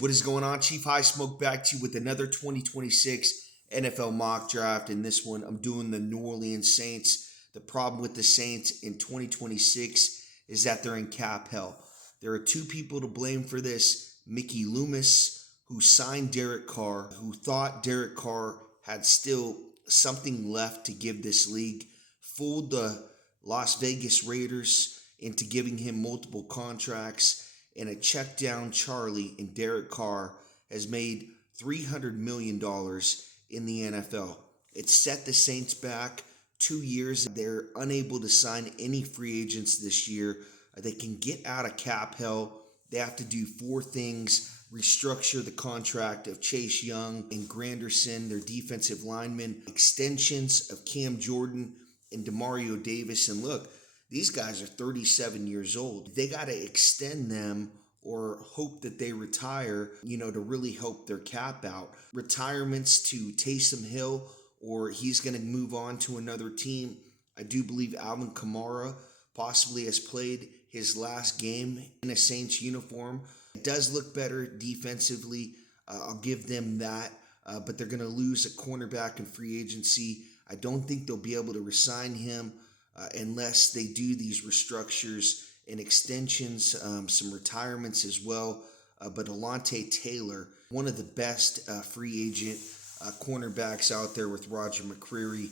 What is going on, Chief High Smoke? Back to you with another 2026 NFL mock draft. In this one, I'm doing the New Orleans Saints. The problem with the Saints in 2026 is that they're in cap hell. There are two people to blame for this. Mickey Loomis, who signed Derek Carr, who thought Derek Carr had still something left to give this league, fooled the Las Vegas Raiders into giving him multiple contracts, and a check down Charlie and Derek Carr has made $300 million in the NFL. It set the Saints back 2 years. They're unable to sign any free agents this year. They can get out of cap hell. They have to do four things: restructure the contract of Chase Young and Granderson, their defensive linemen, extensions of Cam Jordan and Demario Davis. And look, these guys are 37 years old. They got to extend them or hope that they retire, to really help their cap out. Retirements to Taysom Hill, or he's going to move on to another team. I do believe Alvin Kamara possibly has played his last game in a Saints uniform. It does look better defensively. I'll give them that. But they're going to lose a cornerback in free agency. I don't think they'll be able to re-sign him unless they do these restructures and extensions, some retirements as well. But Alontae Taylor, one of the best free agent cornerbacks out there with Roger McCreary,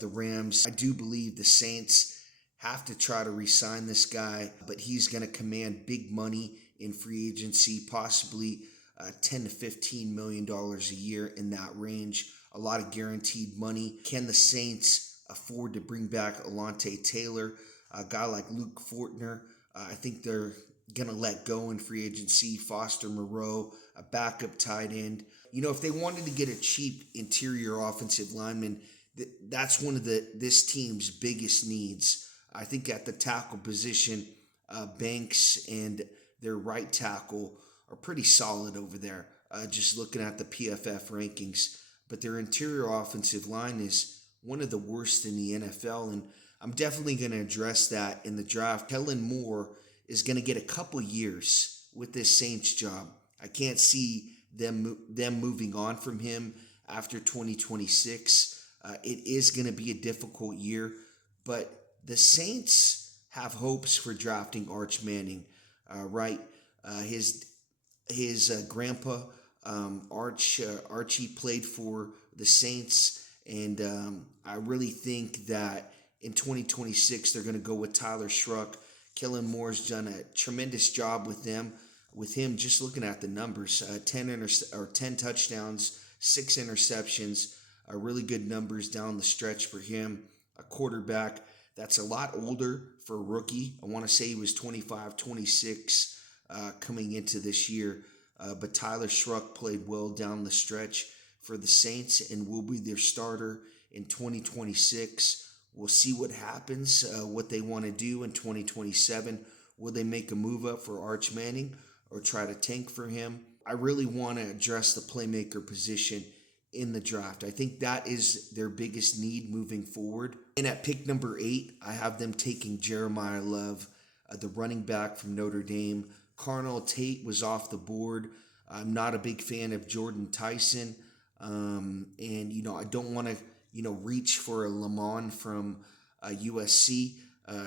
the Rams. I do believe the Saints have to try to re-sign this guy, but he's going to command big money in free agency, possibly $10 to $15 million a year, in that range. A lot of guaranteed money. Can the Saints afford to bring back Alontae Taylor? A guy like Luke Fortner, I think they're going to let go in free agency. Foster Moreau, a backup tight end. If they wanted to get a cheap interior offensive lineman, that's one of this team's biggest needs. I think at the tackle position, Banks and their right tackle are pretty solid over there, just looking at the PFF rankings. But their interior offensive line is one of the worst in the NFL, and I'm definitely going to address that in the draft. Kellen Moore is going to get a couple years with this Saints job. I can't see them moving on from him after 2026. It is going to be a difficult year, but the Saints have hopes for drafting Arch Manning, right? His grandpa, Archie, played for the Saints, and I really think that in 2026 they're going to go with Tyler Shruck. Kellen Moore's done a tremendous job with them. With him, just looking at the numbers, 10 touchdowns, 6 interceptions, really good numbers down the stretch for him. A quarterback that's a lot older for a rookie. I want to say he was 25, 26 coming into this year. But Tyler Shruck played well down the stretch for the Saints and will be their starter in 2026. We'll see what happens, what they want to do in 2027. Will they make a move up for Arch Manning or try to tank for him? I really want to address the playmaker position in the draft. I think that is their biggest need moving forward. And at pick number 8, I have them taking Jeremiah Love, the running back from Notre Dame. Carnell Tate was off the board. I'm not a big fan of Jordan Tyson. And I don't want to, reach for a Lamont from USC.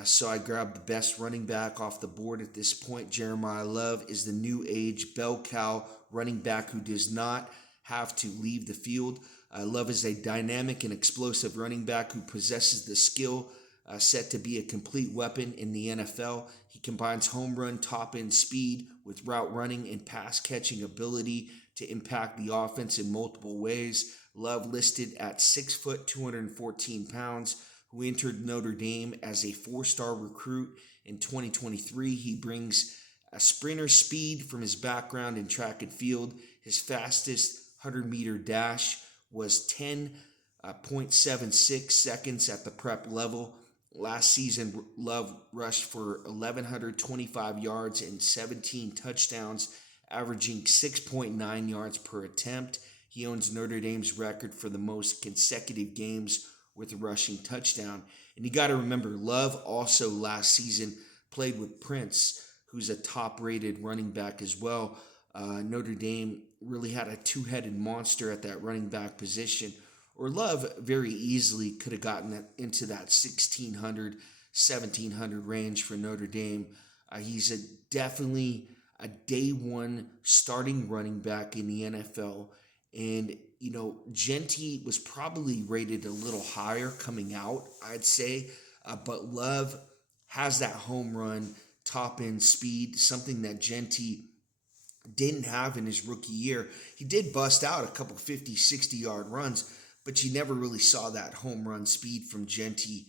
So I grabbed the best running back off the board at this point. Jeremiah Love is the new age bell cow running back who does not have to leave the field. Love is a dynamic and explosive running back who possesses the skill set to be a complete weapon in the NFL. He combines home run, top end speed with route running and pass catching ability to impact the offense in multiple ways. Love, listed at 6 foot, 214 pounds, who entered Notre Dame as a 4-star recruit in 2023. He brings a sprinter speed from his background in track and field. His fastest 100-meter dash was 10.76 seconds at the prep level. Last season, Love rushed for 1,125 yards and 17 touchdowns, averaging 6.9 yards per attempt. He owns Notre Dame's record for the most consecutive games with a rushing touchdown. And you got to remember, Love also last season played with Prince, who's a top-rated running back as well. Notre Dame really had a two-headed monster at that running back position. Or Love very easily could have gotten into that 1,600, 1,700 range for Notre Dame. He's definitely a day one starting running back in the NFL. And, Genty was probably rated a little higher coming out, I'd say. But Love has that home run, top end speed, something that Genty didn't have in his rookie year. He did bust out a couple 50, 60-yard runs, but you never really saw that home run speed from Genty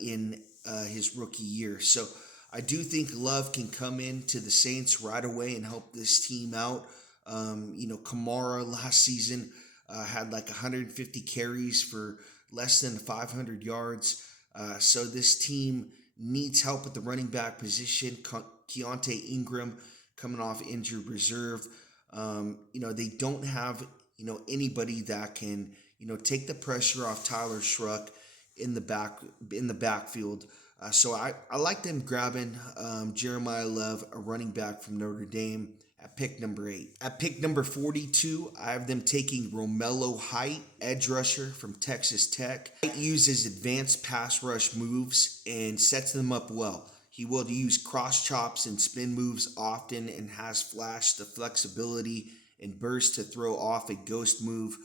in his rookie year. So I do think Love can come into the Saints right away and help this team out. Kamara last season had like 150 carries for less than 500 yards. So this team needs help at the running back position. Keontae Ingram coming off injured reserve. They don't have, anybody that can, take the pressure off Tyler Shruck in the backfield. So I like them grabbing Jeremiah Love, a running back from Notre Dame, at pick number 8. At pick number 42, I have them taking Romello Height, edge rusher from Texas Tech. Height uses advanced pass rush moves and sets them up well. He will use cross chops and spin moves often and has flashed the flexibility and burst to throw off a ghost move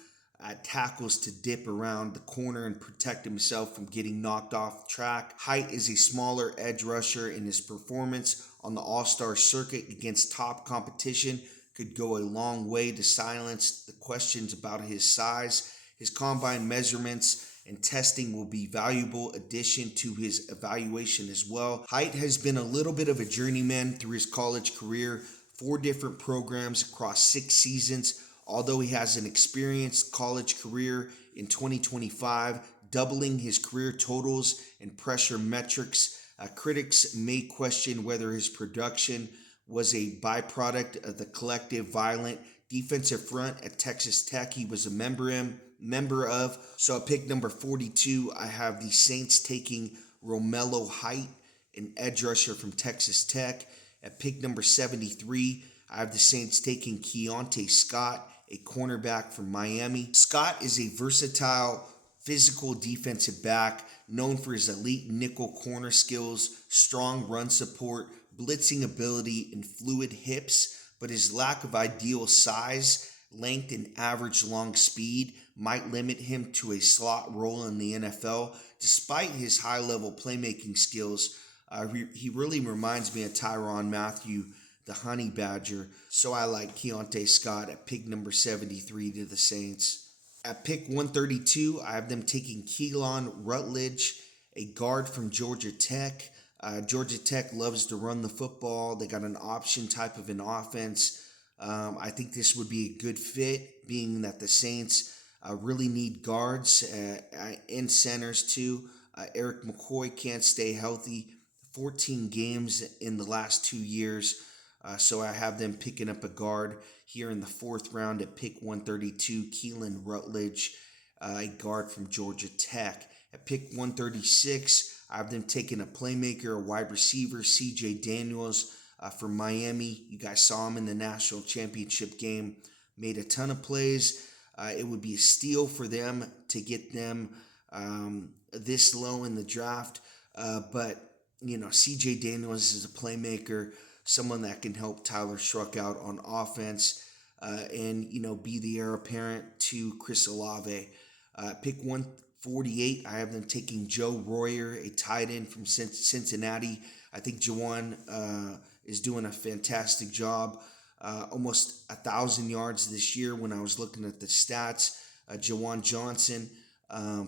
at tackles to dip around the corner and protect himself from getting knocked off track. Height is a smaller edge rusher, and his performance on the All-Star circuit against top competition could go a long way to silence the questions about his size. His combine measurements and testing will be valuable addition to his evaluation as well. Height has been a little bit of a journeyman through his college career, 4 different programs across 6 seasons. Although he has an experienced college career in 2025, doubling his career totals and pressure metrics, critics may question whether his production was a byproduct of the collective violent defensive front at Texas Tech he was a member of. So at pick number 42, I have the Saints taking Romello Height, an edge rusher from Texas Tech. At pick number 73, I have the Saints taking Keontae Scott, a cornerback from Miami. Scott is a versatile, physical defensive back known for his elite nickel corner skills, strong run support, blitzing ability, and fluid hips, but his lack of ideal size, length, and average long speed might limit him to a slot role in the NFL. Despite his high-level playmaking skills, he really reminds me of Tyrann Mathieu, the Honey Badger. So I like Keontae Scott at pick number 73 to the Saints. At pick 132, I have them taking Keelan Rutledge, a guard from Georgia Tech. Georgia Tech loves to run the football. They got an option type of an offense. I think this would be a good fit, being that the Saints really need guards and centers too. Eric McCoy can't stay healthy. 14 games in the last 2 years. So I have them picking up a guard here in the 4th round at pick 132, Keelan Rutledge, a guard from Georgia Tech. At pick 136, I have them taking a playmaker, a wide receiver, CJ Daniels from Miami. You guys saw him in the national championship game. Made a ton of plays. It would be a steal for them to get them this low in the draft. But, CJ Daniels is a playmaker, someone that can help Tyler Shruck out on offense and, be the heir apparent to Chris Olave. Pick 148, I have them taking Joe Royer, a tight end from Cincinnati. I think Juwan is doing a fantastic job. Almost 1,000 yards this year when I was looking at the stats. Juwan Johnson,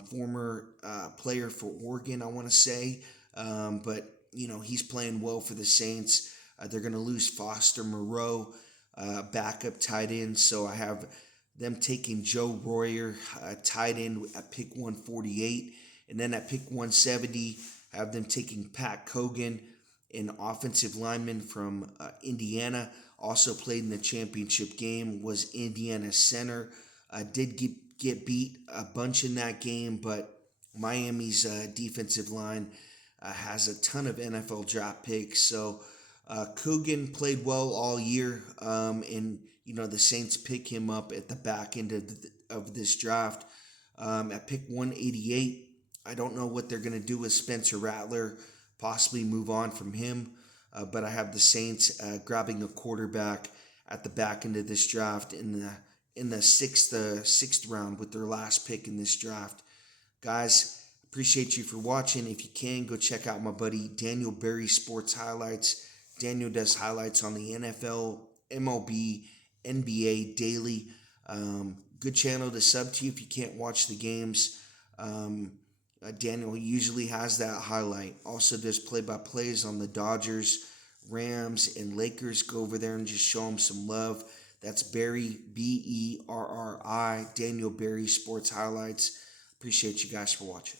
former player for Oregon, I want to say. But, he's playing well for the Saints. They're going to lose Foster Moreau, backup tight end. So I have them taking Joe Royer, tight end at pick 148. And then at pick 170, I have them taking Pat Cogan, an offensive lineman from Indiana. Also played in the championship game, was Indiana's center. Did get beat a bunch in that game, but Miami's defensive line has a ton of NFL draft picks. So Coogan played well all year, and the Saints pick him up at the back end of this draft at pick 188. I don't know what they're going to do with Spencer Rattler, possibly move on from him, but I have the Saints grabbing a quarterback at the back end of this draft in the sixth round with their last pick in this draft. Guys, appreciate you for watching. If you can, go check out my buddy Daniel Berry Sports Highlights. Daniel does highlights on the NFL, MLB, NBA daily. Good channel to sub to if you can't watch the games. Daniel usually has that highlight. Also does play-by-plays on the Dodgers, Rams, and Lakers. Go over there and just show them some love. That's Berry, Berri, Daniel Berry Sports Highlights. Appreciate you guys for watching.